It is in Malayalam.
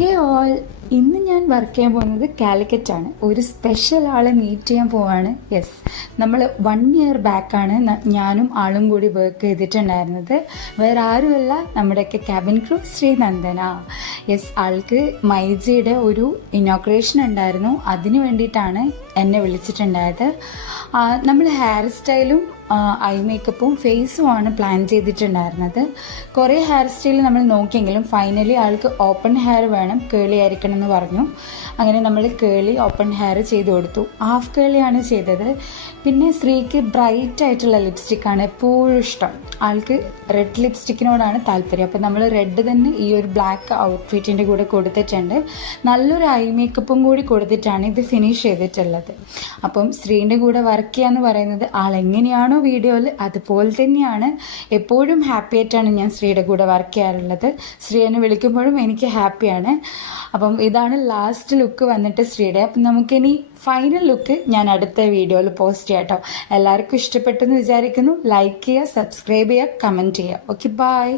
ഹേ ഓൾ, ഇന്ന് ഞാൻ വർക്ക് ചെയ്യാൻ പോകുന്നത് കാലിക്കറ്റാണ്. ഒരു സ്പെഷ്യൽ ആളെ മീറ്റ് ചെയ്യാൻ പോവാണ്. യെസ്, നമ്മൾ 1 ഇയർ ബാക്കാണ് ഞാനും ആളും കൂടി വർക്ക് ചെയ്തിട്ടുണ്ടായിരുന്നത്. വേറെ ആരുമല്ല, നമ്മുടെയൊക്കെ ക്യാബിൻ ക്രൂ ശ്രീനന്ദന. യെസ്, ആൾക്ക് മൈജിയുടെ ഒരു ഇനോഗ്രേഷൻ ഉണ്ടായിരുന്നു. അതിന് വേണ്ടിയിട്ടാണ് എന്നെ വിളിച്ചിട്ടുണ്ടായത്. നമ്മൾ ഹെയർ സ്റ്റൈലും ഐ മേക്കപ്പും ഫേസുമാണ് പ്ലാൻ ചെയ്തിട്ടുണ്ടായിരുന്നത്. കുറേ ഹെയർ സ്റ്റൈൽ നമ്മൾ നോക്കിയെങ്കിലും ഫൈനലി ആൾക്ക് ഓപ്പൺ ഹെയർ വേണം, കേളി ആയിരിക്കണം എന്ന് പറഞ്ഞു. അങ്ങനെ നമ്മൾ കേളി ഓപ്പൺ ഹെയർ ചെയ്ത് കൊടുത്തു. ഹാഫ് കേളിയാണ് ചെയ്തത്. പിന്നെ സ്ത്രീക്ക് ബ്രൈറ്റ് ആയിട്ടുള്ള ലിപ്സ്റ്റിക്കാണ് എപ്പോഴും ഇഷ്ടം. ആൾക്ക് റെഡ് ലിപ്സ്റ്റിക്കിനോടാണ് താല്പര്യം. അപ്പം നമ്മൾ റെഡ് തന്നെ ഈ ഒരു ബ്ലാക്ക് ഔട്ട്ഫിറ്റിൻ്റെ കൂടെ കൊടുത്തിട്ടുണ്ട്. നല്ലൊരു ഐ മേക്കപ്പും കൂടി കൊടുത്തിട്ടാണ് ഇത് ഫിനിഷ് ചെയ്തിട്ടുള്ളത്. അപ്പം ശ്രീൻ്റെ കൂടെ വർക്ക് ചെയ്യാന്ന് പറയുന്നത് ആളെങ്ങനെയാണോ വീഡിയോയിൽ അതുപോലെ തന്നെയാണ്. എപ്പോഴും ഹാപ്പി ആയിട്ടാണ് ഞാൻ ശ്രീയുടെ കൂടെ വർക്ക് ചെയ്യാറുള്ളത്. ശ്രീ എന്നെ വിളിക്കുമ്പോഴും എനിക്ക് ഹാപ്പിയാണ്. അപ്പം ഇതാണ് ലാസ്റ്റ് ലുക്ക് വന്നിട്ട് ശ്രീയുടെ. അപ്പം നമുക്കിനി ഫൈനൽ ലുക്ക് ഞാൻ അടുത്ത വീഡിയോയിൽ പോസ്റ്റ് ചെയ്യാം കേട്ടോ. എല്ലാവർക്കും ഇഷ്ടപ്പെട്ടെന്ന് വിചാരിക്കുന്നു. ലൈക്ക് ചെയ്യുക, സബ്സ്ക്രൈബ് ചെയ്യുക, കമൻറ്റ് ചെയ്യുക. Okay, by.